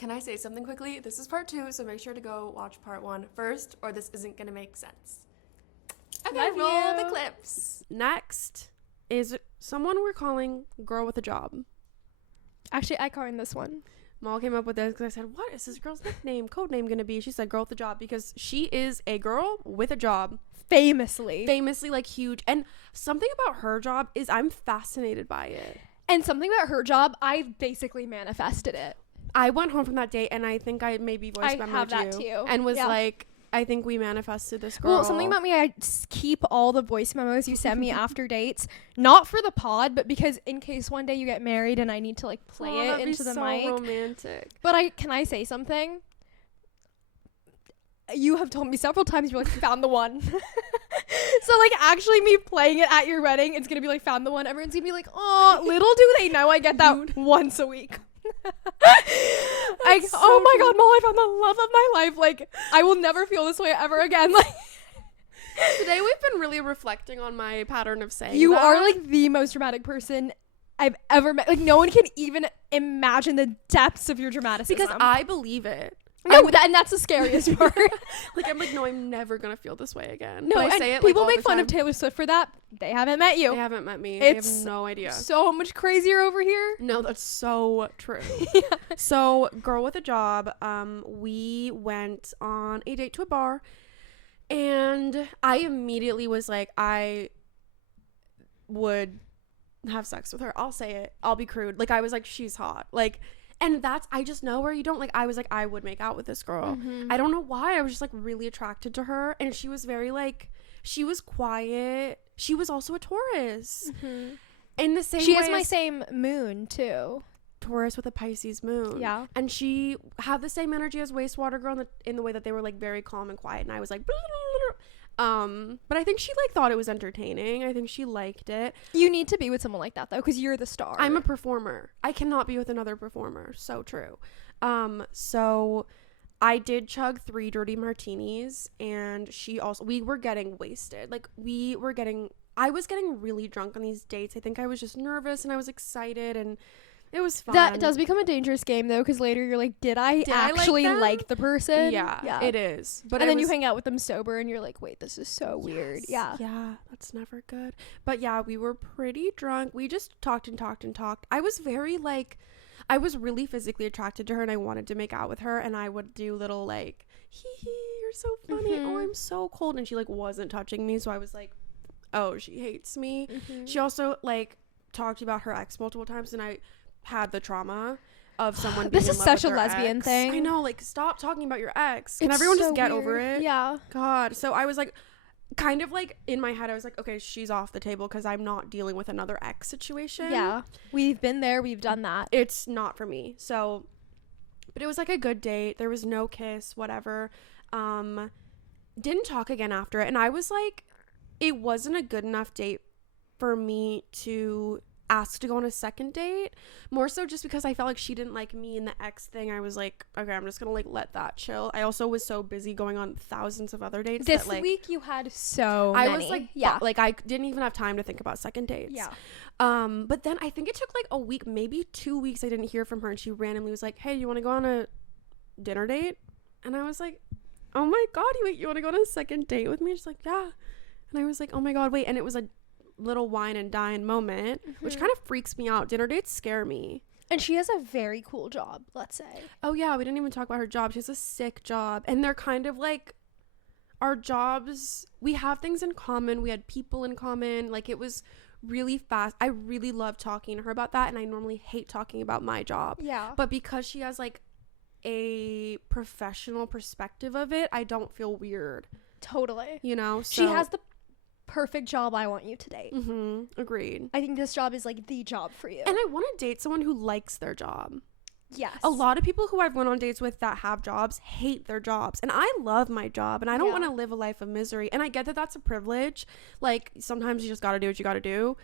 Can I say something quickly? This is part 2, so make sure to go watch part 1 first, or this isn't going to make sense. Okay, roll the clips. Next is someone we're calling Girl with a Job. Actually, I coined this one. Maul came up with this because I said, what is this girl's code name going to be? She said Girl with a Job because she is a girl with a job. Famously, like, huge. And something about her job is I'm fascinated by it. And something about her job, I basically manifested it. I went home from that date, and I think I maybe voice memoed have that you too. and was like, I think we manifested this girl. Well, something about me, I keep all the voice memos you send me after dates, not for the pod, but because in case one day you get married and I need to like play it into the mic. Romantic. But can I say something? You have told me several times you're like, found the one. So like actually me playing it at your wedding, it's gonna be like, found the one. Everyone's gonna be like, oh, little do they know I get that once a week. Oh my god, Mom, I found the love of my life. Like, I will never feel this way ever again. Like, today we've been really reflecting on my pattern of saying you that. are like the most dramatic person I've ever met. Like, no one can even imagine the depths of your dramaticism. Because I believe it. No, and that's the scariest part. Like, I'm like, no, I'm never gonna feel this way again. No, but I and say it, people like, make fun of Taylor Swift for that. They haven't met you. They haven't met me. It's they have no idea. So much crazier over here. No, that's so true. Yeah. So, Girl with a Job, we went on a date to a bar, and I immediately was like, I would have sex with her. I'll say it. I'll be crude. Like, I was like, she's hot. Like, and I just know where you don't, like, I was like, I would make out with this girl. I don't know why. I was just like really attracted to her, and she was very like, she was quiet. She was also a Taurus. In the same way, She has my same moon too. Taurus with a Pisces moon. Yeah. And she had the same energy as Wastewater Girl in the way that they were like very calm and quiet, and I was like, but I think she like thought it was entertaining. I think she liked it. You need to be with someone like that though, because you're the star. I'm a performer. I cannot be with another performer. So true. So I did chug 3 dirty martinis, and we were getting wasted. Like, I was getting really drunk on these dates. I think I was just nervous, and I was excited, and it was fun. That does become a dangerous game though, because later you're like, did I actually like the person? Yeah, it is. But then you hang out with them sober, and you're like, wait, this is so weird. Yeah, that's never good. But yeah, we were pretty drunk. We just talked and talked and talked. I was really physically attracted to her, and I wanted to make out with her, and I would do little like, hee hee, you're so funny. Oh, I'm so cold. And she like wasn't touching me, so I was like, oh, she hates me. She also like talked about her ex multiple times, and I had the trauma of someone being this in is love such with a their lesbian ex. thing. I know, like, stop talking about your ex. Can everyone just get over it? Yeah. God. So I was like, kind of like in my head, I was like, okay, she's off the table because I'm not dealing with another ex situation. Yeah, we've been there, we've done that. It's not for me. So, but it was like a good date. There was no kiss, whatever. Didn't talk again after it, and I was like, it wasn't a good enough date for me to ask to go on a second date, more so just because I felt like she didn't like me, and the ex thing, I was like, okay, I'm just gonna like let that chill. I also was so busy going on thousands of other dates this that, like, week you had so many. I was like, like I didn't even have time to think about second dates. But then I think it took like a week, maybe 2 weeks, I didn't hear from her, and she randomly was like, hey, you want to go on a dinner date? And I was like, oh my god, you want to go on a second date with me? She's like, yeah. And I was like, oh my god, wait. And it was a little wine and dine moment, which kind of freaks me out. Dinner dates scare me. And she has a very cool job, let's say. Oh yeah, we didn't even talk about her job. She has a sick job, and they're kind of like our jobs. We have things in common. We had people in common. Like, it was really fast. I really love talking to her about that, and I normally hate talking about my job. Yeah. But because she has like a professional perspective of it, I don't feel weird. Totally. You know? So, she has the perfect job I want you to date. Agreed. I think this job is like the job for you. And I want to date someone who likes their job. Yes. A lot of people who I've went on dates with that have jobs hate their jobs, and I love my job, and I don't want to live a life of misery. And I get that that's a privilege. Like, sometimes you just got to do what you got to do.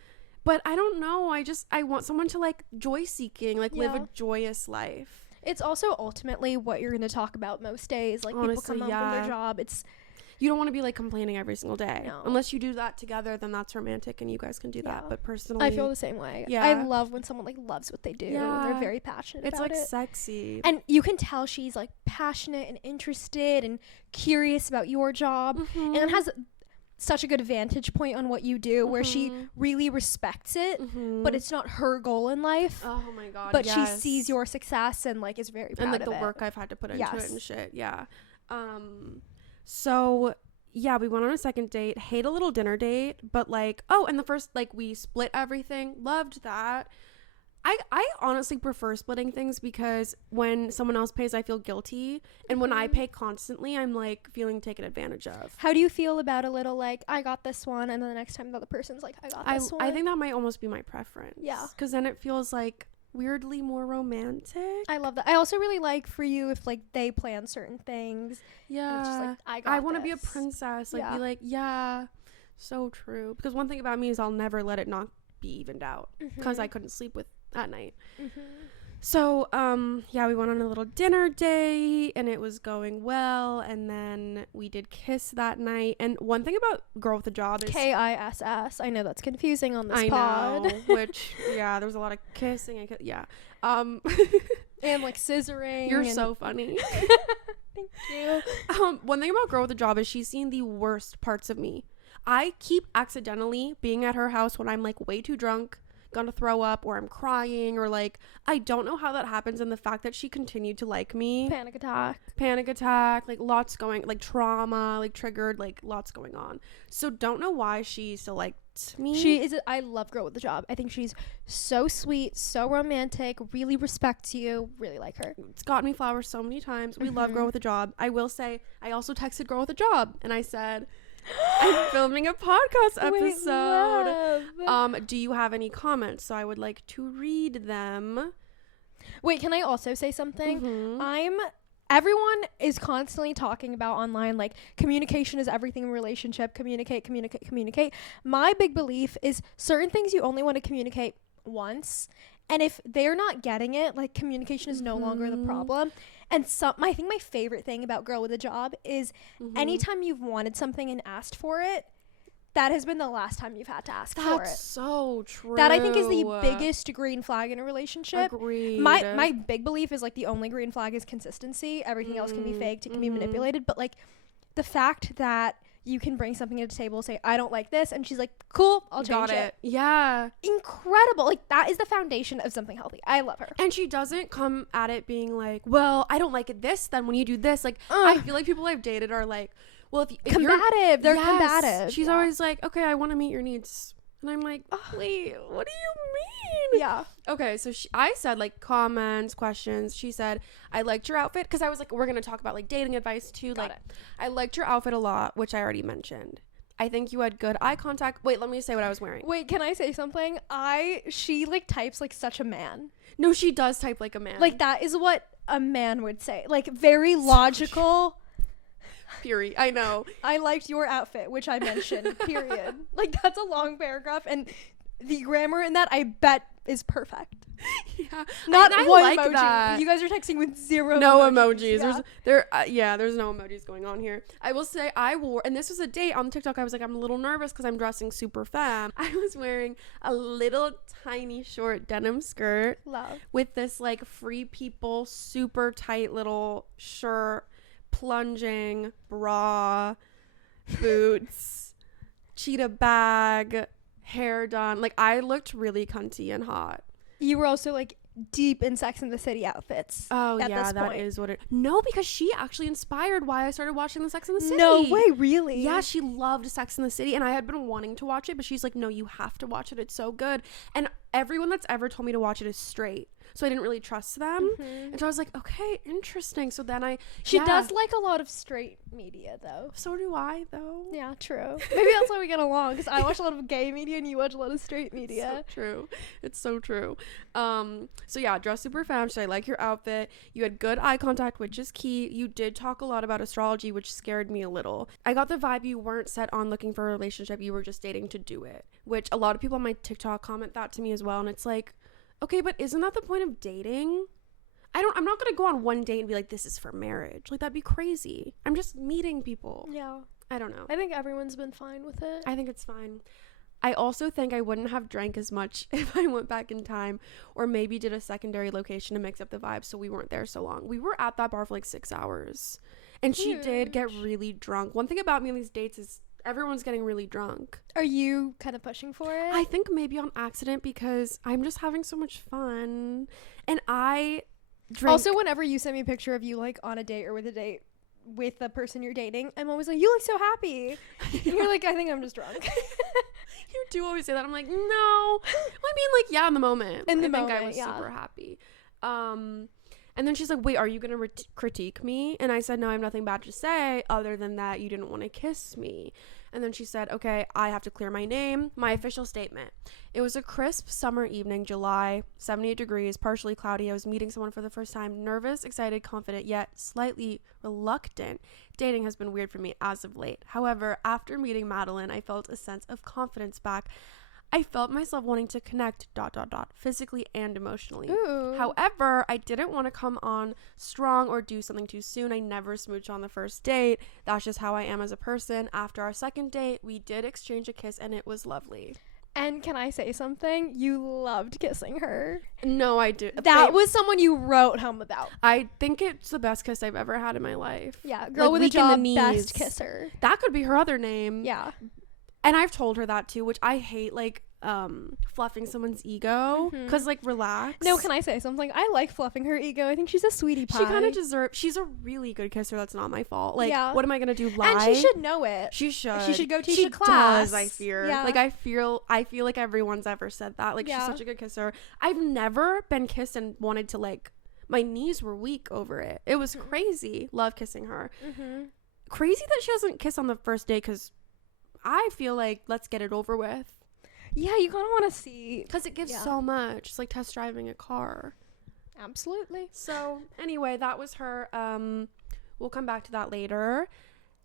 But I don't know. I want someone to like joy seeking, like live a joyous life. It's also ultimately what you're going to talk about most days. Like, honestly, people come home from their job. You don't want to be like complaining every single day. No. Unless you do that together, then that's romantic and you guys can do that. But personally, I feel the same way. Yeah. I love when someone like loves what they do. Yeah. They're very passionate it's about like it. sexy. And you can tell she's like passionate and interested and curious about your job. And it has such a good vantage point on what you do where she really respects it, but it's not her goal in life. Oh my god. But she sees your success and like is very proud and like of the it. work I've had to put into it and shit. Yeah. So yeah, we went on a second date, hate a little dinner date, but like, and the first, like, we split everything, loved that. I honestly prefer splitting things because when someone else pays, I feel guilty. And when I pay constantly, I'm like feeling taken advantage of. How do you feel about a little like, I got this one, and then the next time the other person's like, I got this one? I think that might almost be my preference. Yeah. Because then it feels like weirdly more romantic. I love that. I also really like for you if like they plan certain things. Yeah. It's just like, I want to be a princess. Like, be like, yeah, so true. Because one thing about me is I'll never let it not be evened out because I couldn't sleep with at night. So yeah, we went on a little dinner date and it was going well, and then we did kiss that night. And one thing about Girl with a Job is KISS. I know that's confusing on this I pod. know, which there was a lot of kissing and and like scissoring. You're so funny. Thank you. One thing about Girl with a Job is she's seen the worst parts of me. I keep accidentally being at her house when I'm like way too drunk, gonna throw up, or I'm crying, or like I don't know how that happens. And the fact that she continued to like me, panic attack, like lots going, like trauma, like triggered, like lots going on. So don't know why she still liked me. I love Girl with the Job. I think she's so sweet, so romantic, really respects you, really like her. It's gotten me flowers so many times. We love Girl with a Job. I will say I also texted Girl with a Job and I said, I'm filming a podcast episode. Do you have any comments? So I would like to read them. Wait, can I also say something? Everyone is constantly talking about online, like, communication is everything in a relationship. Communicate. My big belief is certain things you only want to communicate once. And if they're not getting it, like, communication is no longer the problem. And I think my favorite thing about Girl with a Job is anytime you've wanted something and asked for it, that has been the last time you've had to ask for it. That's so true. That I think is the biggest green flag in a relationship. Agreed. My big belief is like the only green flag is consistency. Everything else can be faked. It can be manipulated. But like the fact that you can bring something to the table, say, I don't like this. And she's like, cool, I'll change it. Yeah. Incredible. Like, that is the foundation of something healthy. I love her. And she doesn't come at it being like, well, I don't like it this, then when you do this. Like, I feel like people I've dated are like, well, if combative. They're combative. She's always like, okay, I want to meet your needs. And I'm like, wait, what do you mean? Yeah. Okay, so I said, like, comments, questions. She said, I liked your outfit. Because I was like, we're going to talk about, like, dating advice, too. Got like, it. I liked your outfit a lot, which I already mentioned. I think you had good eye contact. Wait, let me say what I was wearing. Wait, can I say something? She, like, types like such a man. No, she does type like a man. Like, that is what a man would say. Like, very logical. Period. I know. I liked your outfit, which I mentioned. Period. Like, that's a long paragraph, and the grammar in that, I bet, is perfect. Yeah. Not I one like emoji. that. You guys are texting with zero no emojis. Yeah. There's no emojis going on here. I will say I wore, and this was a date on TikTok. I was like, I'm a little nervous because I'm dressing super femme. I was wearing a little tiny short denim skirt. Love. With this like Free People super tight little shirt, plunging bra, boots, cheetah bag, hair done. Like, I looked really cunty and hot. You were also like deep in Sex and the City outfits. Oh yeah, that is what it. No, because she actually inspired why I started watching the Sex and the City. No way, really? Yeah, she loved Sex and the City, and I had been wanting to watch it, but she's like, no, you have to watch it. It's so good. And everyone that's ever told me to watch it is straight, so I didn't really trust them. And so I was like, okay, interesting. So then she does like a lot of straight media, though. So do I, though. Yeah, true. Maybe that's why we get along, because I watch a lot of gay media and you watch a lot of straight media. So true. It's so true. So yeah, dress super femme. So I like your outfit. You had good eye contact, which is key. You did talk a lot about astrology, which scared me a little. I got the vibe you weren't set on looking for a relationship. You were just dating to do it, which a lot of people on my TikTok comment that to me as well. And it's like, okay, but isn't that the point of dating? I'm not gonna go on one date and be like, this is for marriage. Like, that'd be crazy. I'm just meeting people. Yeah. I don't know. I think everyone's been fine with it. I think it's fine. I also think I wouldn't have drank as much if I went back in time, or maybe did a secondary location to mix up the vibe so we weren't there so long. We were at that bar for like 6 hours, and she did get really drunk. One thing about me on these dates is everyone's getting really drunk. Are you kind of pushing for it? I think maybe on accident because I'm just having so much fun, and I drink. Also, whenever you send me a picture of you like on a date or with a date with the person you're dating, I'm always like, you look so happy. And you're like, I think I'm just drunk. You do always say that. I'm like, no. Well, I mean, like, yeah, in the moment. I think I was super happy. And then she's like, wait, are you gonna critique me? And I said, no, I have nothing bad to say other than that you didn't want to kiss me. And then she said, okay, I have to clear my name. My official statement. It was a crisp summer evening, July, 78 degrees, partially cloudy. I was meeting someone for the first time, nervous, excited, confident, yet slightly reluctant. Dating has been weird for me as of late. However, after meeting Madeline, I felt a sense of confidence back. I felt myself wanting to connect ... physically and emotionally. Ooh. However, I didn't want to come on strong or do something too soon. I never smooch on the first date. That's just how I am as a person. After our second date, we did exchange a kiss and it was lovely. And can I say something? You loved kissing her. No, I do. That was someone you wrote home about. I think it's the best kiss I've ever had in my life. Yeah, girl with a job, best kisser. That could be her other name. Yeah. And I've told her that too, which I hate, like, fluffing someone's ego. Because, like, relax. No, can I say something? I like fluffing her ego. I think she's a sweetie pie. She kind of deserves... She's a really good kisser. That's not my fault. Like, what am I going to do, lie? And she should know it. She should. She should go teach a class. Does, I fear. Yeah. Like, I feel like everyone's ever said that. Like, she's such a good kisser. I've never been kissed and wanted to, like... My knees were weak over it. It was crazy. Love kissing her. Crazy that she doesn't kiss on the first date because... I feel like let's get it over with. Yeah, you kind of want to see. Because it gives so much. It's like test driving a car. Absolutely. So, anyway, that was her. We'll come back to that later.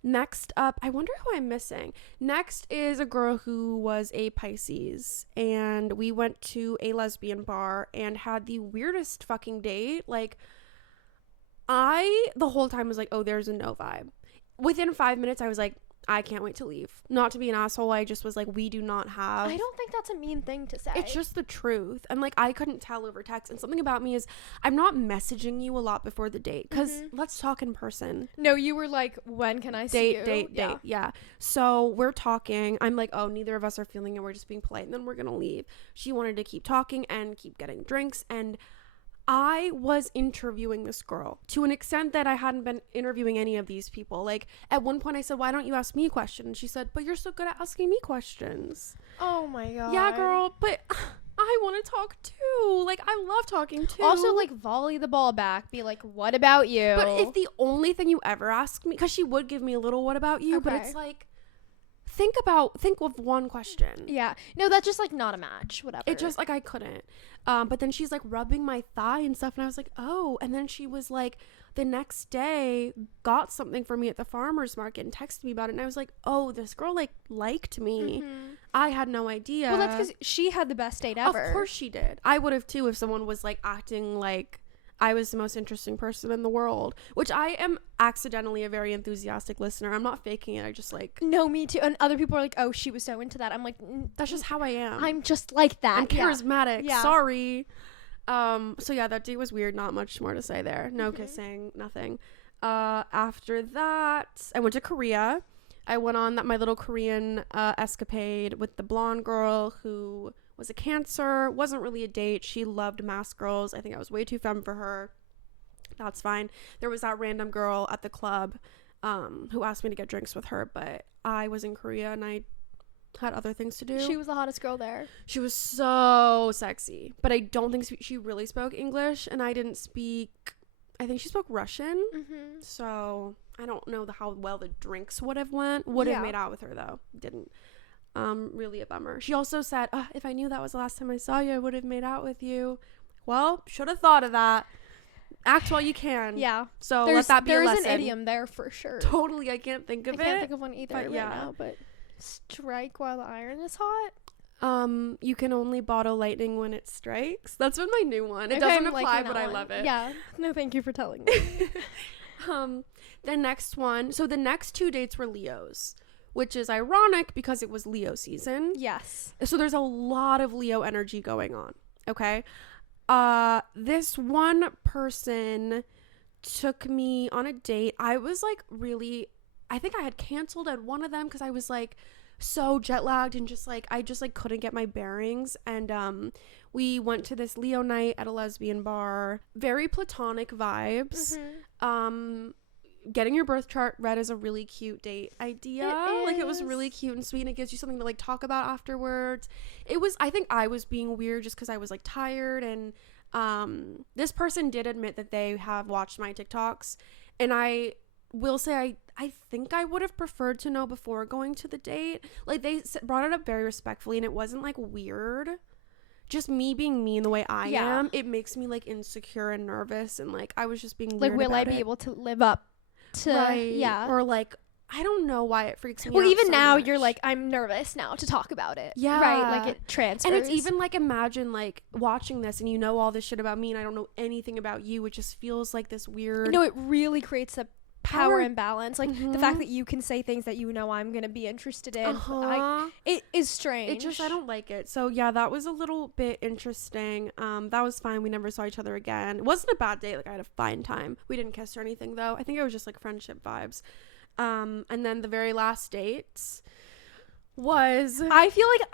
Next up, I wonder who I'm missing. Next is a girl who was a Pisces. And we went to a lesbian bar and had the weirdest fucking date. Like, the whole time was like, oh, there's a no vibe. Within 5 minutes, I was like, I can't wait to leave. Not to be an asshole, I just was like, we do not have... I don't think that's a mean thing to say. It's just the truth. And, like, I couldn't tell over text. And something about me is I'm not messaging you a lot before the date. Because let's talk in person. No, you were like, when can I see you? Date. Yeah. So we're talking. I'm like, oh, neither of us are feeling it. We're just being polite. And then we're going to leave. She wanted to keep talking and keep getting drinks. And I was interviewing this girl to an extent that I hadn't been interviewing any of these people. Like, at one point I said, why don't you ask me a question? And she said, but you're so good at asking me questions. Oh my god. Yeah, girl, but I want to talk too. Like, I love talking too. Also, like, volley the ball back. Be like, what about you? But if the only thing you ever ask me, because she would give me a little what about you, but it's like, think of one question. Yeah. No, that's just like not a match. Whatever. It just like I couldn't. But then she's like rubbing my thigh and stuff, and I was like, oh. And then she was like, the next day got something for me at the farmer's market and texted me about it, and I was like, oh, this girl like liked me. I had no idea. Well, that's because she had the best date ever. Of course she did. I would have too if someone was like acting like I was the most interesting person in the world, which I am accidentally a very enthusiastic listener. I'm not faking it. I just like... No, me too. And other people are like, oh, she was so into that. I'm like... That's just how I am. I'm just like that. I'm charismatic. Yeah. Sorry. So yeah, that date was weird. Not much more to say there. No kissing. Nothing. After that, I went to Korea. I went on my little Korean escapade with the blonde girl who... was a Cancer. Wasn't really a date. She loved mask girls. I think I was way too femme for her. That's fine. There was that random girl at the club who asked me to get drinks with her, but I was in Korea and I had other things to do. She was the hottest girl there. She was so sexy, but I don't think she really spoke English, and I didn't speak... I think she spoke Russian, so I don't know how well the drinks would have made out with her, though. Didn't. Really a bummer. She also said, if I knew that was the last time I saw you, I would have made out with you. Well, should have thought of that. Act while you can. Yeah. So let that be a lesson. There's an idiom there for sure. Totally. I can't think of it. I can't think of one either right now, but strike while the iron is hot. You can only bottle lightning when it strikes. That's been my new one. It doesn't apply, but I love it. Yeah. No, thank you for telling me. The next one, so the next 2 dates were Leos, which is ironic because it was Leo season. Yes. So there's a lot of Leo energy going on. Okay. This one person took me on a date. I was like I think I had canceled at one of them because I was like so jet lagged and just like I just like couldn't get my bearings. And we went to this Leo night at a lesbian bar. Very platonic vibes. Getting your birth chart read is a really cute date idea. It was really cute and sweet, and it gives you something to like talk about afterwards. I think I was being weird just because I was like tired, and this person did admit that they have watched my TikToks, and I will say I think I would have preferred to know before going to the date. Like, they brought it up very respectfully, and it wasn't like weird. Just me being me in the way I am, it makes me like insecure and nervous, and like I was just being weird. Like, will I be able to live up to or like I don't know why it freaks me out. Well, even so now much. you're like, I'm nervous now to talk about it. Yeah. Right? Like, it transfers. And it's even like, imagine like watching this and you know all this shit about me and I don't know anything about you. It just feels like this weird. No, it really creates a power imbalance. Like, the fact that you can say things that you know I'm going to be interested in. It is strange. I don't like it. So yeah, that was a little bit interesting. That was fine. We never saw each other again. It wasn't a bad date. Like, I had a fine time. We didn't kiss or anything though. I think it was just like friendship vibes. And then the very last date was, I feel like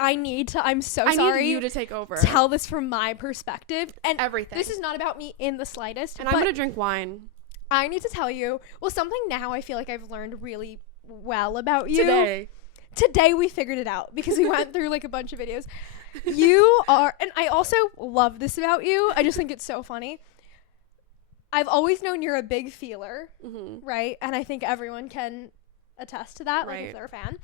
I'm so sorry. I need you to take over. Tell this from my perspective. And everything. This is not about me in the slightest. And I'm going to drink wine. I need to tell you, something now I feel like I've learned really well about you. Today we figured it out because we went through like a bunch of videos. You are, and I also love this about you. I just think it's so funny. I've always known you're a big feeler, right? And I think everyone can attest to that, like if they're a fan.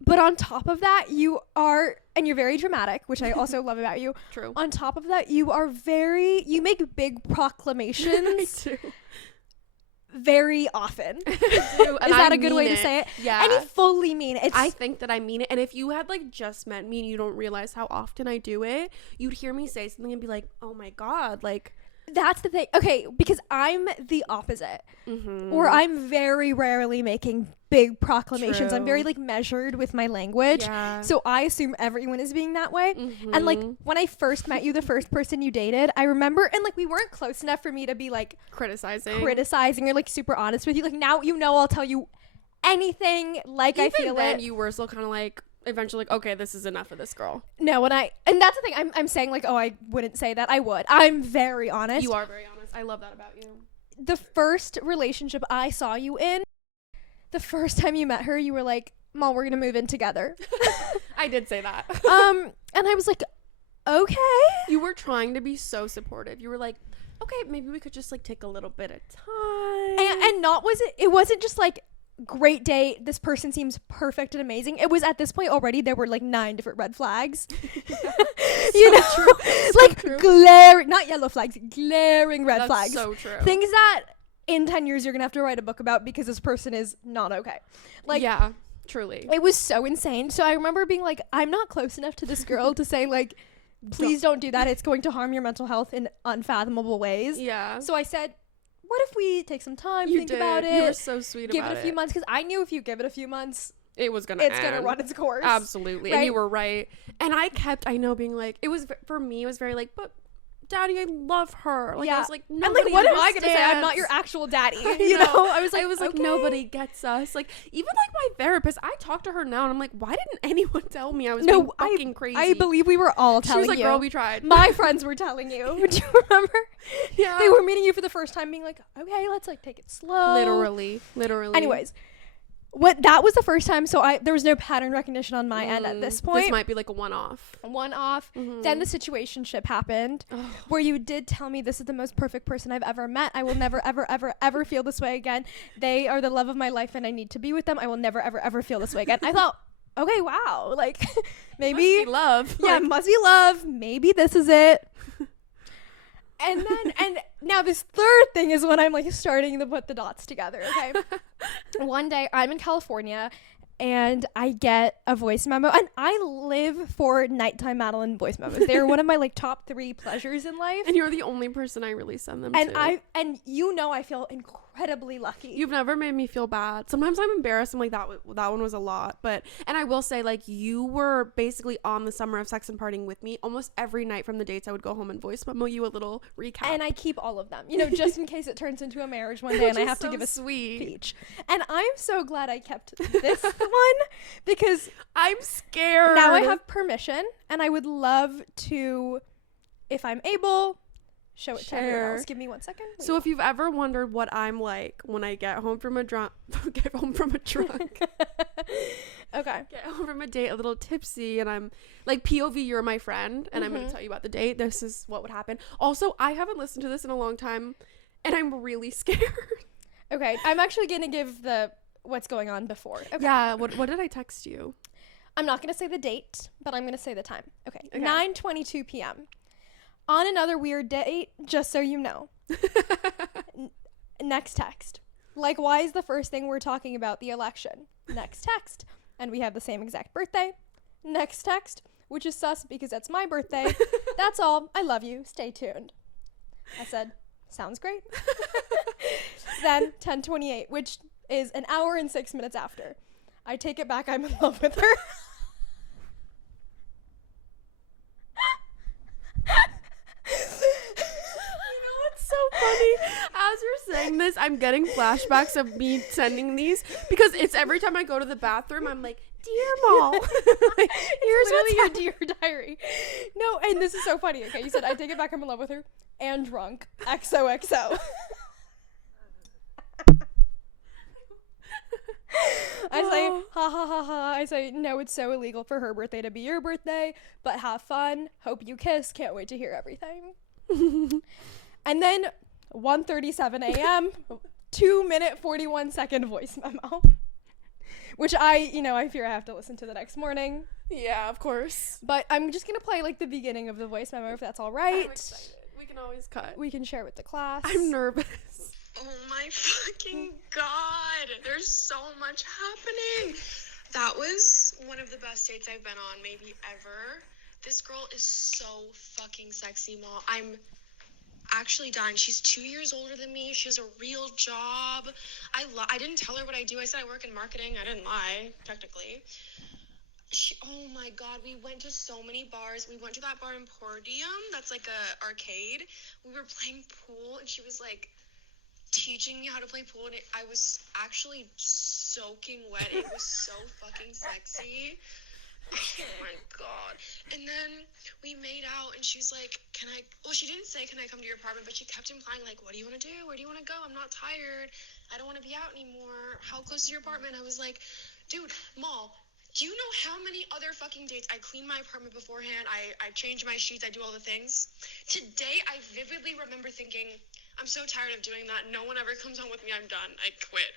But on top of that, you are, and you're very dramatic, which I also love about you. True. On top of that, you make big proclamations. I do. Very often. I do. Is that a good way to say it? Yeah. And you fully mean it. I think that I mean it. And if you had like just met me and you don't realize how often I do it, you'd hear me say something and be like, oh my God, like. That's the thing. Okay, because I'm the opposite. Or I'm very rarely making big proclamations. I'm very like measured with my language. Yeah. So I assume everyone is being that way. And like when I first met you, the first person you dated, I remember, and like we weren't close enough for me to be like criticizing or like super honest with you. Like, now I'll tell you anything like even I feel then it. You were still kind of like eventually like, okay, this is enough of this girl. No, and that's the thing. I'm saying like, oh, I wouldn't say that. I would. I'm very honest. You are very honest. I love that about you. The first relationship I saw you in, the first time you met her, you were like, Mom, we're gonna move in together. I did say that. And I was like, okay. You were trying to be so supportive. You were like, okay, maybe we could just like take a little bit of time. And it wasn't just like, great date, this person seems perfect and amazing. It was at this point already there were like 9 different red flags. You know, true. like glaring, not yellow flags, glaring red flags. So true. Things that in 10 years you're gonna have to write a book about because this person is not okay. Like, yeah, truly. It was so insane. So I remember being like, I'm not close enough to this girl to say like, please don't do that. It's going to harm your mental health in unfathomable ways. Yeah. So I said, what if we take some time, think about it? You were so sweet about it. Give it a few months, because I knew if you give it a few months, it's gonna run its course. Absolutely. Right? And you were right. And I kept, being like, it was, for me, it was very like, but Daddy, I love her. Like, I was like, no. And like, what am I gonna say? I'm not your actual daddy. You know? I was like, okay. Nobody gets us. Like, even like my therapist, I talk to her now and I'm like, why didn't anyone tell me I was being fucking crazy? I believe we were all telling you. She was like, girl, we tried. My friends were telling you. Do you remember? Yeah. They were meeting you for the first time being like, okay, let's like take it slow. Literally. Anyways. That was the first time, so there was no pattern recognition on my end at this point. This might be like a one-off. Then the situationship happened, where you did tell me, this is the most perfect person I've ever met. I will never, ever, ever, ever feel this way again. They are the love of my life and I need to be with them. I will never, ever, ever feel this way again. I thought, okay, wow, like maybe must be love. Yeah, must be love. Maybe this is it. And now this third thing is when I'm like starting to put the dots together. Okay. One day I'm in California and I get a voice memo, and I live for nighttime Madeline voice memos. They're one of my like top 3 pleasures in life. And you're the only person I really send them to. And you know, I feel incredible incredibly lucky. You've never made me feel bad. Sometimes I'm embarrassed. I'm like, that one was a lot. But, and I will say, like, you were basically on the Summer of Sex and Partying with me almost every night from the dates. I would go home and voice memo you a little recap. And I keep all of them, you know, just in case it turns into a marriage one day and I have to give a speech. And I'm so glad I kept this one because I'm scared. Now I have permission and I would love to, if I'm able, show it to everyone else. Give me 1 second. So if you've ever wondered what I'm like when I get home from a drunk, okay. Get home from a date a little tipsy and I'm like, POV, you're my friend and I'm going to tell you about the date. This is what would happen. Also, I haven't listened to this in a long time and I'm really scared. Okay. I'm actually going to give the what's going on before. Okay. Yeah. What did I text you? I'm not going to say the date, but I'm going to say the time. Okay. 9:22 p.m. On another weird date, just so you know. Next text. Like, why is the first thing we're talking about the election? Next text. And we have the same exact birthday. Next text, which is sus because that's my birthday. That's all. I love you. Stay tuned. I said, sounds great. Then 10:28, which is an hour and 6 minutes after. I take it back. I'm in love with her. So funny. As you're saying this, I'm getting flashbacks of me sending these because it's every time I go to the bathroom, I'm like, dear Mall, like, here's what's your dear diary. No, and this is so funny. Okay, you said I take it back. I'm in love with her and drunk. XOXO. I say ha ha ha ha. I say no, it's so illegal for her birthday to be your birthday, but have fun. Hope you kiss. Can't wait to hear everything. And then 1:37 a.m. 2-minute 41-second voice memo, which I fear I have to listen to the next morning. Yeah, of course. But I'm just gonna play like the beginning of the voice memo if that's all right. I'm excited. We can always cut. We can share with the class. I'm nervous. Oh my fucking god! There's so much happening. That was one of the best dates I've been on, maybe ever. This girl is so fucking sexy, Ma. I'm actually dying. She's 2 years older than me. She has a real job. I didn't tell her what I do. I said I work in marketing. I didn't lie, technically. Oh my god, we went to so many bars. We went to that bar in Podium. That's like a arcade. We were playing pool, and she was like teaching me how to play pool, and I was actually soaking wet. It was so fucking sexy. Oh my god. And then we made out and she's like, she didn't say, can I come to your apartment, but she kept implying, like, what do you want to do? Where do you want to go? I'm not tired. I don't want to be out anymore. How close is your apartment? I was like, dude, Mall, do you know how many other fucking dates I clean my apartment beforehand? I change my sheets. I do all the things. Today, I vividly remember thinking, I'm so tired of doing that. No one ever comes home with me. I'm done. I quit.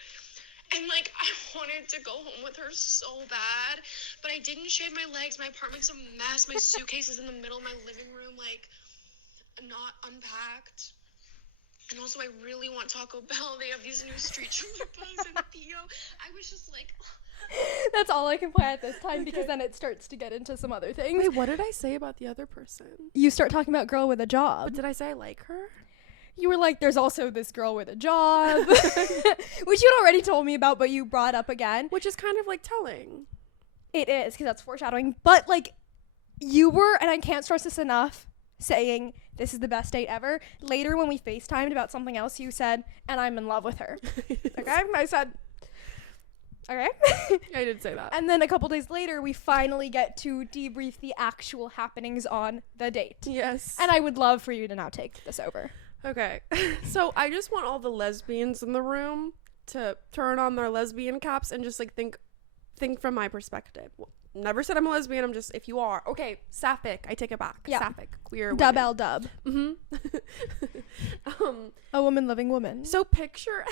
And, like, I wanted to go home with her so bad, but I didn't shave my legs. My apartment's a mess. My suitcase is in the middle of my living room, like, not unpacked. And also, I really want Taco Bell. They have these new street chalupas and Theo. I was just like... That's all I can play at this time, because then it starts to get into some other things. Wait, what did I say about the other person? You start talking about girl with a job. But did I say I like her? You were like, there's also this girl with a job, which you'd already told me about, but you brought up again. Which is kind of like telling. It is, because that's foreshadowing. But, like, you were, and I can't stress this enough, saying this is the best date ever. Later, when we FaceTimed about something else, you said, and I'm in love with her. Okay? I said, okay. I did say that. And then a couple days later, we finally get to debrief the actual happenings on the date. Yes. And I would love for you to now take this over. Okay. So I just want all the lesbians in the room to turn on their lesbian caps and just, like, think from my perspective. Never said I'm a lesbian. I'm just, if you are. Okay, sapphic. I take it back. Yeah. Sapphic. Queer Dub women. L dub. Mm-hmm. A woman loving woman. So picture,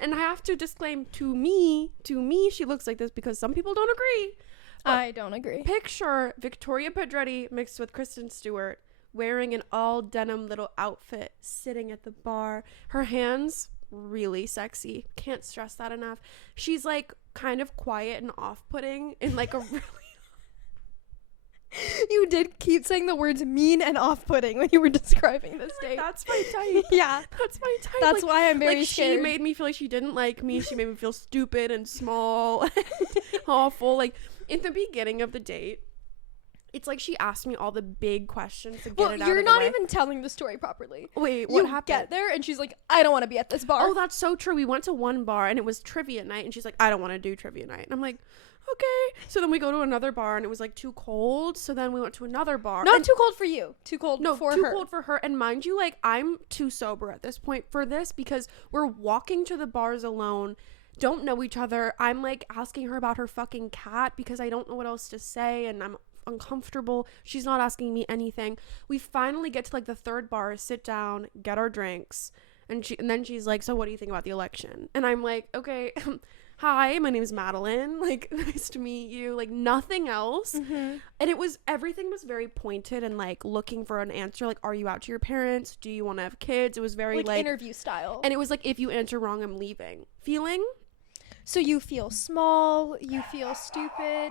and I have to disclaim, to me, she looks like this because some people don't agree. I don't agree. Picture Victoria Pedretti mixed with Kristen Stewart wearing an all denim little outfit, sitting at the bar. Her hands, really sexy. Can't stress that enough. She's, like, kind of quiet and off-putting in, like, a really... You did keep saying the words mean and off-putting when you were describing this date. That's my type. Yeah. That's my type. That's why I'm very like scared. she made me feel like she didn't like me. She made me feel stupid and small and awful. Like in the beginning of the date, it's like she asked me all the big questions to get it out you're of the not way. even telling the story properly. Wait, what You happened? get there and she's like, I don't want to be at this bar. Oh, that's so true. We went to one bar and it was trivia night, and she's like, I don't want to do trivia night. And I'm like, okay. So then we go to another bar and it was like too cold. So then we went to another bar. Not and too cold for you. Too cold for too her. cold for her. And mind you, like I'm too sober at this point for this because we're walking to the bars alone, don't know each other. I'm like asking her about her fucking cat because I don't know what else to say and I'm uncomfortable. She's not asking me anything. We finally get to like the third bar, sit down, get our drinks, and then she's like, so what do you think about the election? And I'm like, okay. Hi, my name is Madeline. Like, nice to meet you. Like, nothing else. Mm-hmm. And everything was very pointed and like looking for an answer. Like, are you out to your parents? Do you want to have kids? It was very like interview style. and it was like, if you answer wrong, I'm leaving. Feeling? So you feel small, you feel stupid.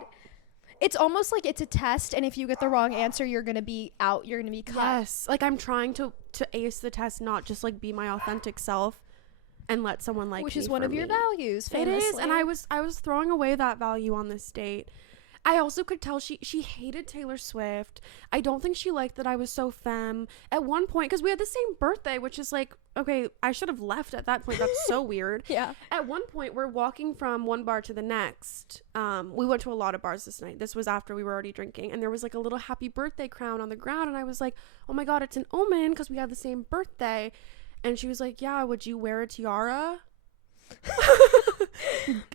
It's almost like it's a test, and if you get the wrong answer, you're gonna be out. You're gonna be cut. Yes. Like, I'm trying to ace the test, not just like be my authentic self and let someone like Which me is one for of your me. values, It is, famously. and I was throwing away that value on this date. I also could tell she hated Taylor Swift. I don't think she liked that I was so femme. At one point, because we had the same birthday, which is like, okay, I should have left at that point. That's so weird. Yeah. At one point, we're walking from one bar to the next. We went to a lot of bars this night. This was after we were already drinking. And there was like a little happy birthday crown on the ground. And I was like, oh my God, it's an omen because we have the same birthday. And she was like, yeah, would you wear a tiara?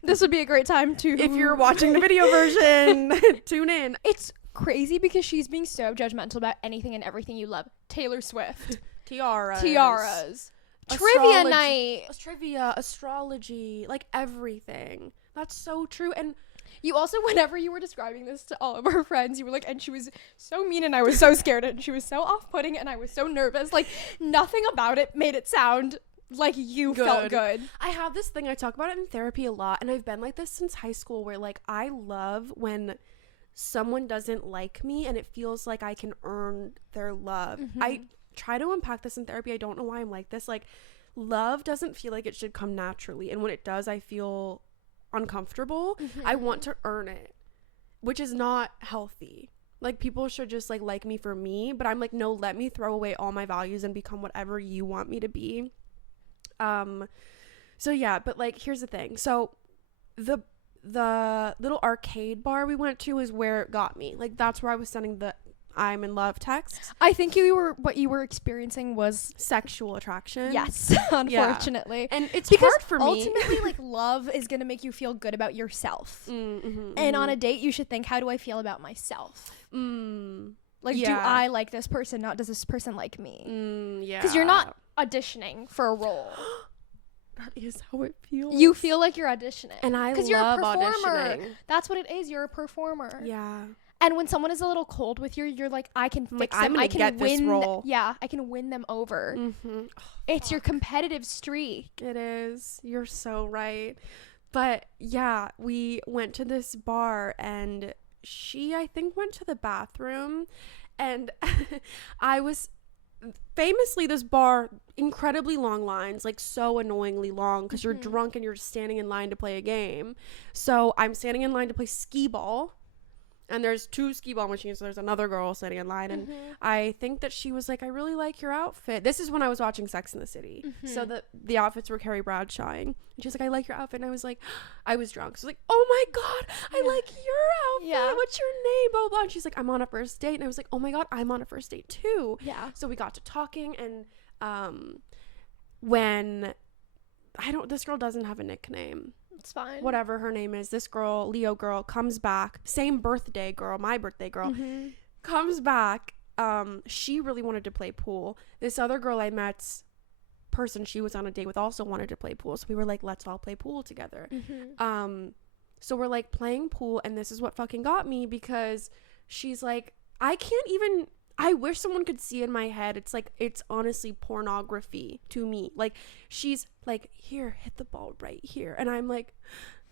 This would be a great time to... If you're watching the video version, tune in. It's crazy because she's being so judgmental about anything and everything you love. Taylor Swift. Tiaras. Trivia night. Trivia, astrology, like everything. That's so true. And You also, whenever you were describing this to all of our friends, you were like, and she was so mean and I was so scared and she was so off-putting and I was so nervous. Like, nothing about it made it sound like you felt good. I have this thing, I talk about it in therapy a lot, and I've been like this since high school, where like I love when someone doesn't like me and it feels like I can earn their love. I try to unpack this in therapy. I don't know why I'm like this. Like, love doesn't feel like it should come naturally, and when it does, I feel uncomfortable. I want to earn it, which is not healthy. Like, people should just like me for me, but I'm like, no, let me throw away all my values and become whatever you want me to be. So yeah, but like, here's the thing. So the little arcade bar we went to is where it got me. Like, that's where I was sending the I'm in love texts. I think what you were experiencing was Sexual attraction. yes, unfortunately. And it's because hard for me. Ultimately, like, love is going to make you feel good about yourself. And on a date, you should think, how do I feel about myself? Like, do I like this person? Not does this person like me? Yeah. Because you're not auditioning for a role. That is how it feels. You feel like you're auditioning. And I love you're a performer. auditioning. That's what it is. You're a performer. Yeah. And when someone is a little cold with you, you're like, I can fix I'm them. gonna I can get this win. role. Yeah, I can win them over. It's your competitive streak. It is. You're so right. But yeah, we went to this bar and she, I think, went to the bathroom, and I was famously, this bar, incredibly long lines, like so annoyingly long because you're drunk and you're standing in line to play a game. So I'm standing in line to play skee ball, and there's 2 skee ball machines, so there's another girl sitting in line, and I think that she was like, I really like your outfit. This is when I was watching Sex and the City, so the outfits were Carrie Bradshawing, and she was like, I like your outfit, and I was like, I was drunk, so I was like, oh my God, I like your outfit, what's your name, blah, blah, and she's like, I'm on a first date, and I was like, oh my God, I'm on a first date too. Yeah. So we got to talking, and when this girl doesn't have a nickname. It's fine. Whatever her name is, this girl, Leo girl, comes back. Same birthday girl, my birthday girl, comes back. She really wanted to play pool. This other girl I met, person she was on a date with, also wanted to play pool. So we were like, let's all play pool together. So we're like playing pool, and this is what fucking got me, because she's like, I wish someone could see in my head. It's like, it's honestly pornography to me. Like, she's like, here, hit the ball right here. And I'm like,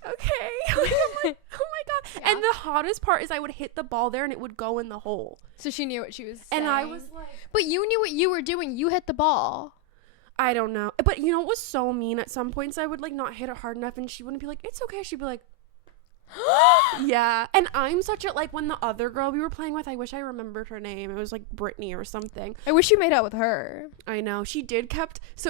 okay. I'm like, oh my god. Yeah. And the hottest part is I would hit the ball there and it would go in the hole. So she knew what she was saying. And I was like, but you knew what you were doing. You hit the ball. I don't know. But you know what was so mean? At some points I would like not hit it hard enough and she wouldn't be like, it's okay. She'd be like, yeah. And I'm such a, like, when the other girl we were playing with, I wish I remembered her name. It was like Brittany or something. I wish you made out with her. I know. She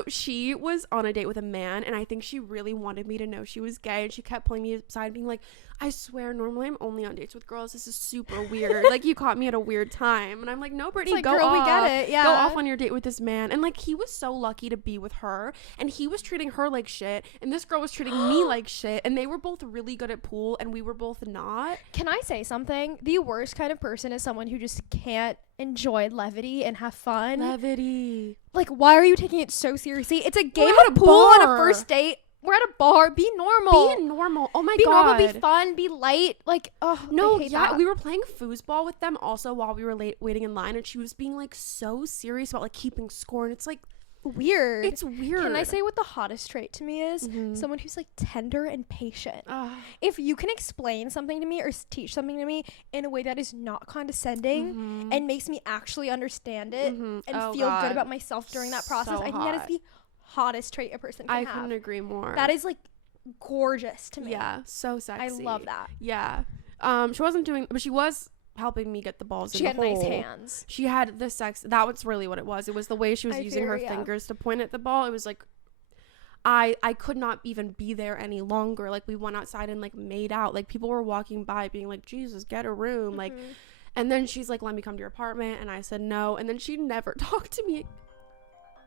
she was on a date with a man and I think she really wanted me to know she was gay, and she kept pulling me aside being like, I swear normally I'm only on dates with girls. This is super weird. Like, you caught me at a weird time. And I'm like, no, Brittany, like, go girl, off. we get it. Yeah. Go off on your date with this man. And like, he was so lucky to be with her, and he was treating her like shit, and this girl was treating me like shit, and they were both really good at pool and we were both not. Can I say something? The worst kind of person is someone who just can't enjoy levity and have fun. Levity. Like, why are you taking it so seriously? It's a game at of a pool on a bar. first date. We're at a bar. Be normal. Be normal. Oh my Be god. normal. Be fun. Be light. Like, oh No, I hate yeah, that. we were playing foosball with them also while we were waiting in line, and she was being like so serious about like keeping score, and it's like weird. it's weird. Can I say what the hottest trait to me is? Mhm. Someone who's like tender and patient. Ugh. If you can explain something to me or teach something to me in a way that is not condescending Mhm. and makes me actually understand it Mhm. and Oh, feel God. good about myself during that process, So I think that hot. is the hottest trait a person can I have. couldn't agree more. That is like gorgeous to me. yeah, so I sexy. love that. Yeah. She wasn't doing, but she was helping me get the balls She in had the hole. nice hands. She had the sex. That was really what it was. It was the way she was I using fear, her yeah. fingers to point at the ball. It was like, I could not even be there any longer. Like, we went outside and like made out. Like, people were walking by being like, Jesus, get a room. Like, and then she's like, let me come to your apartment. And I said no. And then she never talked to me.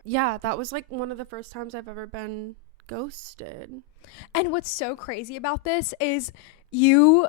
Yeah, that was like one of the first times I've ever been ghosted. And what's so crazy about this is you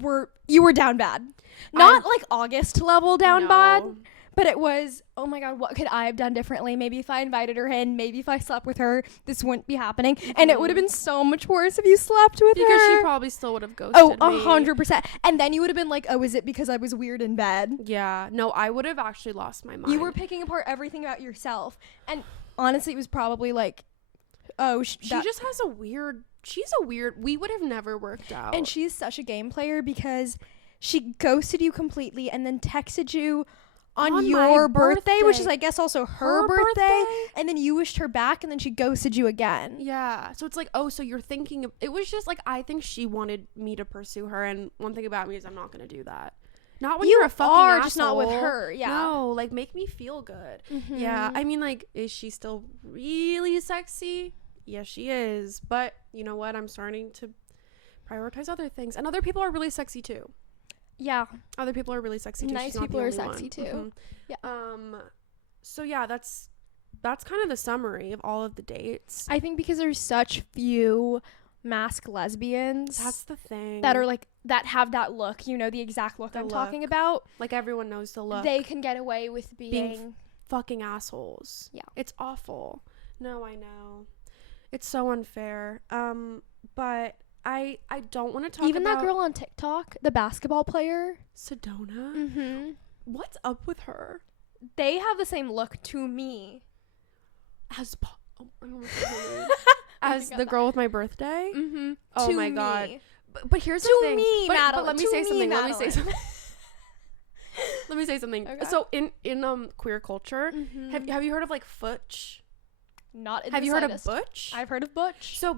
were down bad. Not like August level down bad, No. but it was, oh my god, what could I have done differently? Maybe if I invited her in, maybe if I slept with her, this wouldn't be happening. And it would have been so much worse if you slept with Because her. she probably still would have ghosted Oh, me. 100%. And then you would have been like, oh, is it because I was weird in bed? Yeah. No, I would have actually lost my mind. You were picking apart everything about yourself. And honestly, it was probably like, oh, She just has she's a weird, we would have never worked out. and she's such a game player because she ghosted you completely and then texted you on On your my birthday, which is, birthday. I guess, also her birthday. And then you wished her back and then she ghosted you again. Yeah. So it's like, oh, so you're thinking of, it was just like, I think she wanted me to pursue her. And one thing about me is I'm not going to do that. Not when you're a fucking are asshole. just not with her. Yeah. No, like, make me feel good. Mhm. Yeah. I mean, like, is she still really sexy? Yes, she is. But you know what? I'm starting to prioritize other things. And other people are really sexy too. Yeah. Other people are really sexy too. Nice She's not people the are only sexy one. too. Mhm. Yeah. So yeah, that's kind of the summary of all of the dates. I think because there's such few masked lesbians That's the thing. that are like, that have that look, you know, the exact look The I'm look. talking about. like, everyone knows the look. They can get away with being Fucking assholes. Yeah. It's awful. No, I know. It's so unfair. But I don't want to talk even about that girl on TikTok, the basketball player. Sedona. Mm-hmm. What's up with her? They have the same look to me. As I don't know what her name is. As got the that. girl with my birthday. Mm-hmm. Oh my God. But here's the To thing. me, but Madeline. let me To say me, something. Madeline. Let me say something. Okay. So in queer culture, Mm-hmm. have you heard of like Futch? Not in Have the you heard of slightest. Butch? I've heard of Butch. So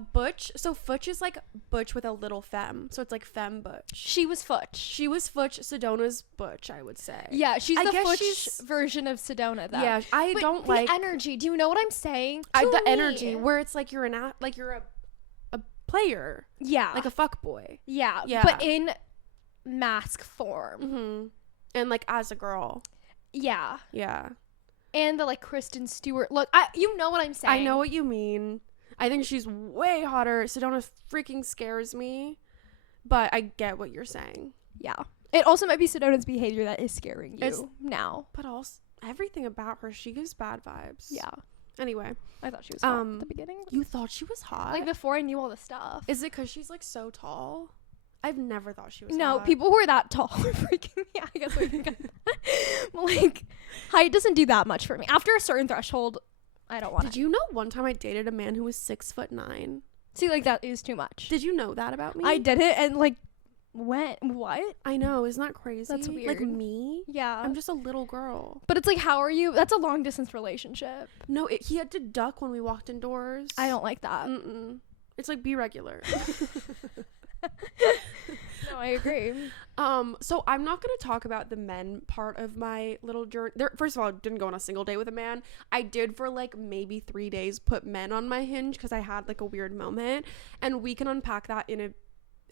Futch is like Butch with a little femme. So it's like femme Butch. She was Futch. She was Futch. Sedona's Butch, I would say. Yeah, she's I the guess Futch she's- version of Sedona, though. Yeah, I But don't the like energy. Do you know what I'm saying? the To me. energy where it's like you're a player, Yeah. like a fuck boy. yeah. Yeah. But in mask form. Mm-hmm. And like as a girl. Yeah. Yeah. And the like Kristen Stewart look. You know what I'm saying. I know what you mean. I think she's way hotter. Sedona freaking scares me. But I get what you're saying. Yeah. It also might be Sedona's behavior that is scaring you It's- now. But also everything about her, she gives bad vibes. Yeah. Anyway, I thought she was hot at the beginning. you thought she was hot? Like before I knew all the stuff. Is it because she's like so tall? I've never thought she was No, hot. people who are that tall are freaking me out. I guess we can like, height doesn't do that much for me. After a certain threshold, I don't want Did you know one time I dated a man who was 6'9"? See, like, that is too much. Did you know that about me? I did it, and like, what? I know, isn't that crazy? That's weird. Like me? Yeah. I'm just a little girl. But it's like, how are you? That's a long distance relationship. No, he had to duck when we walked indoors. I don't like that. It's like, be regular. No, I agree. So I'm not going to talk about the men part of my little journey. First of all, I didn't go on a single date with a man. I did for like maybe 3 days put men on my Hinge because I had like a weird moment, and we can unpack that in a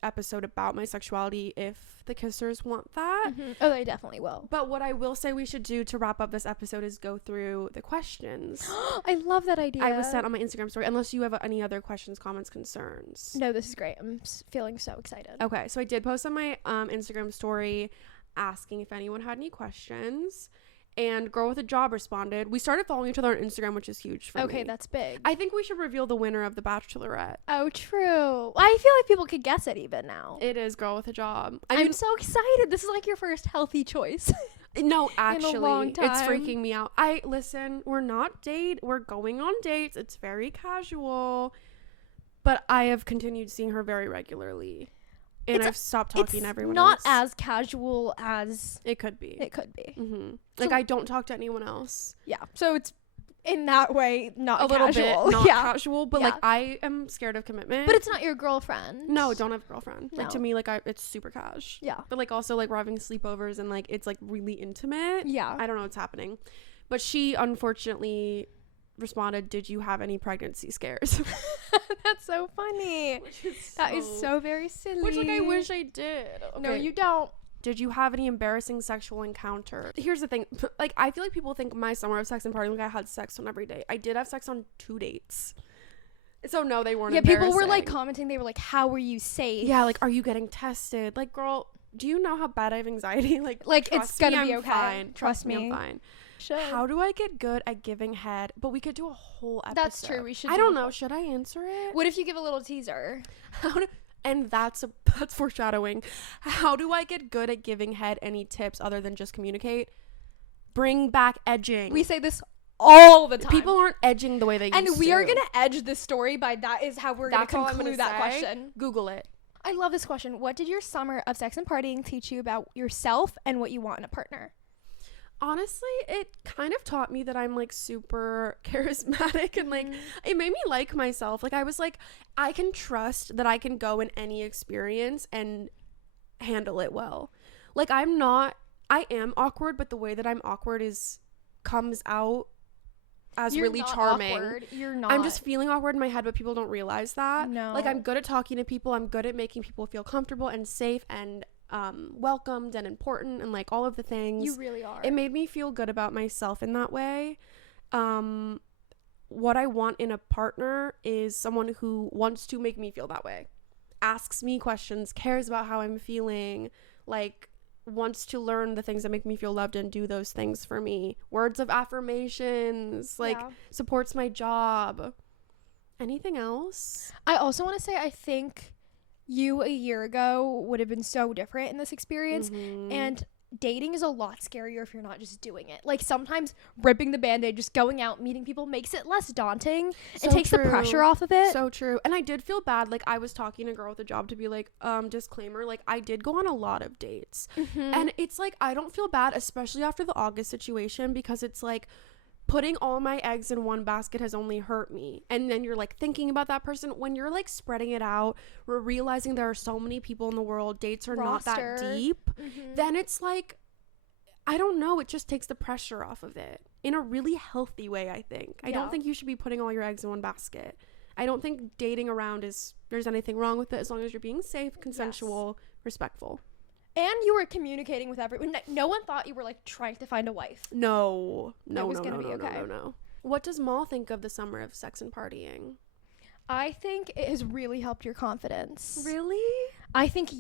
episode about my sexuality if the kissers want that. Oh, they definitely will. But what I will say we should do to wrap up this episode is go through the questions. I love that idea. I was sent on my Instagram story, unless you have any other questions, comments, concerns. No, this is great. I'm feeling so excited. Okay, so I did post on my Instagram story asking if anyone had any questions, and Girl with a Job responded. We started following each other on Instagram, which is huge for me. Okay, that's big. I think we should reveal the winner of The Bachelorette. Oh, true. I feel like people could guess it even now. It is Girl with a Job. I'm so excited. This is like your first healthy choice. No, actually, long it's time. freaking me out. We're not we're going on dates. It's very casual, but I have continued seeing her very regularly. And I've stopped talking to everyone else. It's not as casual as it could be. It could be. Mm-hmm. Like, I don't talk to anyone else. Yeah. So it's in that way not a casual. little bit not casual, but like, I am scared of commitment. But it's not your girlfriend. No, don't have a girlfriend. No. Like, to me, like, it's super cash. Yeah. But like, also, like, we're having sleepovers and like it's like really intimate. Yeah. I don't know what's happening. But she unfortunately responded, "Did you have any pregnancy scares?" That's so funny. That is so very silly. Which, like, I wish I did. Okay. No, you don't. Did you have any embarrassing sexual encounter? Here's the thing. Like, I feel like people think my summer of sex and partying, like, I had sex on every day. I did have sex on 2 dates. So, no, they weren't embarrassing. People were, like, commenting. They were like, how were you safe? Yeah, like, are you getting tested? Like, girl, do you know how bad I have anxiety? Like it's gonna be I'm okay. fine. Trust me. I'm fine. Should. How do I get good at giving head? But we could do a whole episode. That's true. We should. I don't know. Should I answer it? What if you give a little teaser? And that's foreshadowing. How do I get good at giving head? Any tips other than just communicate? Bring back edging. We say this all the time. People aren't edging the way they used to. And we are going to edge this story by that is how we're going to conclude that question. Google it. I love this question. What did your summer of sex and partying teach you about yourself and what you want in a partner? Honestly, it kind of taught me that I'm like super charismatic and like it made me like myself. Like, I was like, I can trust that I can go in any experience and handle it well. Like, I am awkward, but the way that I'm awkward comes out as You're really not charming. Awkward. You're not. I'm just feeling awkward in my head, but people don't realize that. No. Like, I'm good at talking to people. I'm good at making people feel comfortable and safe and welcomed and important and like all of the things. You really are. It made me feel good about myself in that way. What I want in a partner is someone who wants to make me feel that way, asks me questions, cares about how I'm feeling, like wants to learn the things that make me feel loved and do those things for me. Words of affirmations, like supports my job. Anything else? I also want to say I think you a year ago would have been so different in this experience, and dating is a lot scarier if you're not just doing it. Like, sometimes ripping the band-aid, just going out, meeting people makes it less daunting. So it takes the pressure off of it. So true. And I did feel bad. Like, I was talking to a girl with a job to be like, disclaimer, like, I did go on a lot of dates. And it's like, I don't feel bad, especially after the August situation, because it's like, putting all my eggs in one basket has only hurt me. And then you're like thinking about that person. When you're like spreading it out, we're realizing there are so many people in the world, dates are not that deep. Then it's like, I don't know, it just takes the pressure off of it in a really healthy way, I think. I don't think you should be putting all your eggs in one basket. I don't think dating around there's anything wrong with it as long as you're being safe, consensual, respectful. And you were communicating with everyone. No one thought you were like trying to find a wife. No. What does Maul think of the summer of sex and partying? I think it has really helped your confidence. Really? I think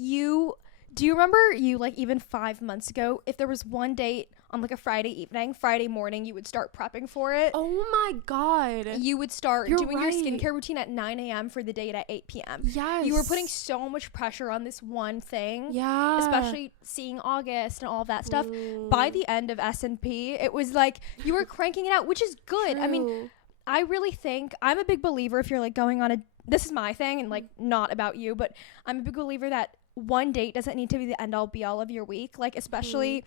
do you remember like even 5 months ago, if there was one date on like a Friday morning, you would start prepping for it. Oh my God. You would start doing your skincare routine at 9 a.m. for the date at 8 p.m. Yes. You were putting so much pressure on this one thing. Yeah. Especially seeing August and all that stuff. By the end of S&P, it was like you were cranking it out, which is good. True. I mean, I really think I'm a big believer if you're like going on this is my thing and like not about you, but I'm a big believer that one date doesn't need to be the end all be all of your week. Like, especially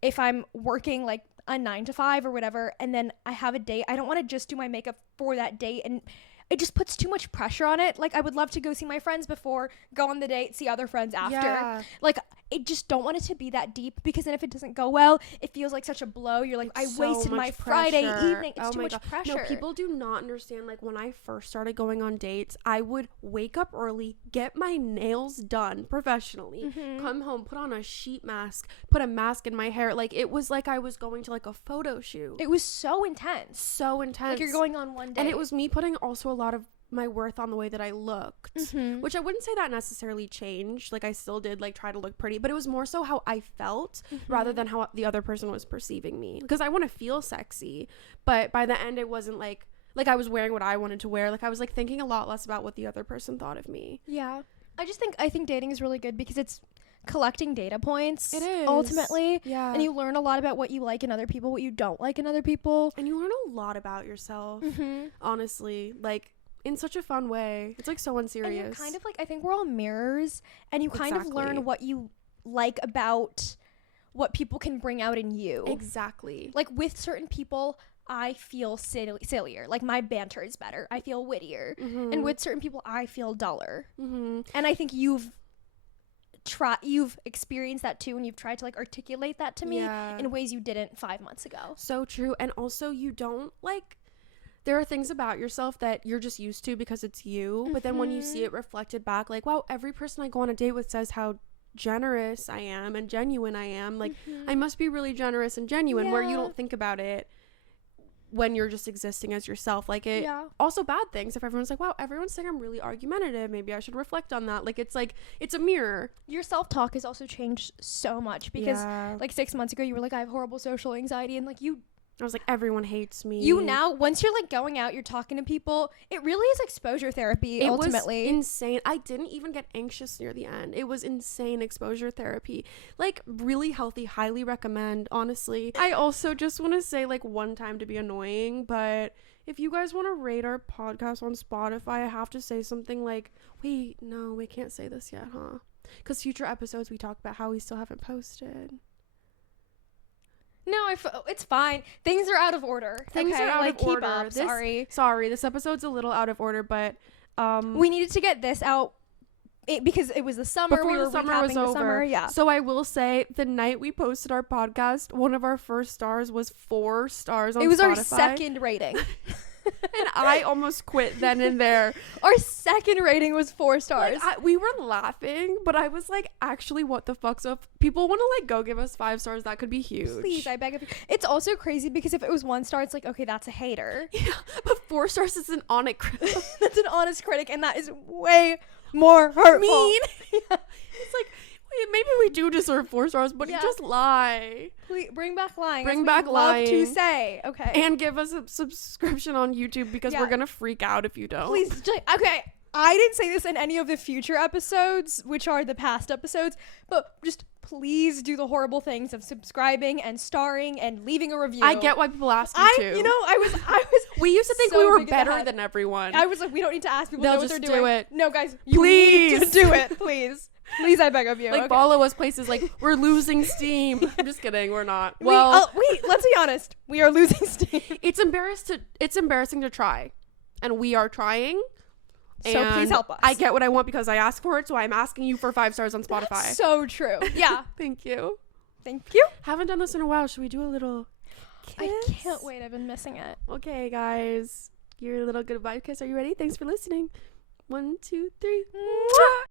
if I'm working like a 9 to 5 or whatever, and then I have a date, I don't want to just do my makeup for that date, and it just puts too much pressure on it. Like, I would love to go see my friends before, go on the date, see other friends after. Yeah. Like, I just don't want it to be that deep, because then if it doesn't go well, it feels like such a blow. You're like, It's I so wasted much my Friday pressure. evening. It's too much pressure. No, people do not understand. Like, when I first started going on dates, I would wake up early, get my nails done professionally, come home, put on a sheet mask, put a mask in my hair. Like, it was like I was going to like a photo shoot. It was so intense. So intense. Like, you're going on one date. And it was me putting also a lot of my worth on the way that I looked, which I wouldn't say that necessarily changed. Like, I still did like try to look pretty, but it was more so how I felt rather than how the other person was perceiving me, because I want to feel sexy, but by the end it wasn't like I was wearing what I wanted to wear. Like, I was like thinking a lot less about what the other person thought of me. Yeah. I think dating is really good because it's collecting data points. It is ultimately. Yeah. And you learn a lot about what you like in other people, what you don't like in other people, and you learn a lot about yourself, honestly, like in such a fun way. It's like so unserious. And you're kind of like, I think we're all mirrors, and you kind of Exactly. learn what you like about what people can bring out in you. Exactly. Like, with certain people, I feel sillier. Like, my banter is better. I feel wittier. And with certain people, I feel duller. And I think you've experienced that too, and you've tried to like articulate that to me in ways you didn't 5 months ago. So true. And also, you don't like, there are things about yourself that you're just used to because it's you, but then when you see it reflected back, like, wow, every person I go on a date with says how generous I am and genuine I am. Like, I must be really generous and genuine, where you don't think about it when you're just existing as yourself. Like, it also bad things if everyone's like, wow, everyone's saying I'm really argumentative, maybe I should reflect on that. Like, it's a mirror. Your self-talk has also changed so much, because like 6 months ago you were like, I have horrible social anxiety, and like I was like, everyone hates me. You now, once you're like going out, you're talking to people, it really is exposure therapy. Ultimately, it was insane. I didn't even get anxious near the end. It was insane exposure therapy. Like, really healthy, highly recommend, honestly. I also just want to say, like, one time to be annoying, but if you guys want to rate our podcast on Spotify, I have to say something like, wait, no, we can't say this yet, huh? Because future episodes we talk about how we still haven't posted. No, it's fine. Things are out of order. Things are out of order. Keep up. Sorry, this episode's a little out of order, but we needed to get this out because it was the summer. Before the summer was over. Summer, yeah. So I will say, the night we posted our podcast, one of our first stars was 4 stars on Spotify. It was our second rating. And I almost quit then and there. Our second rating was 4 stars. Like, we were laughing, but I was like, actually, what the fuck? So if people want to like go give us 5 stars, that could be huge. Please, I beg of you. It's also crazy because if it was 1 star, it's like, okay, that's a hater. Yeah, but 4 stars is an honest critic. That's an honest critic, and that is way more hurtful. Mean. It's like, maybe we do deserve 4 stars, but just lie. Please bring back lying. Bring back lying. Love to say, okay. And give us a subscription on YouTube, because we're gonna freak out if you don't. Please, okay. I didn't say this in any of the future episodes, which are the past episodes, but just please do the horrible things of subscribing and starring and leaving a review. I get why people ask you to. You know, I was. We used to think so we were big better than everyone. I was like, we don't need to ask people. They'll know what just they're doing. do it. No, guys, you Please need to do it. Please, please, I beg of you. Like, follow us places like we're losing steam. I'm just kidding, we're not. Well, wait, let's be honest. We are losing steam. It's embarrassing to try, and we are trying. So please help us. I get what I want because I ask for it, so I'm asking you for 5 stars on Spotify. So true. Yeah. Thank you. Thank you. Haven't done this in a while. Should we do a little kiss? I can't wait. I've been missing it. Okay, guys. Your little goodbye kiss. Are you ready? Thanks for listening. 1, 2, 3. Mwah!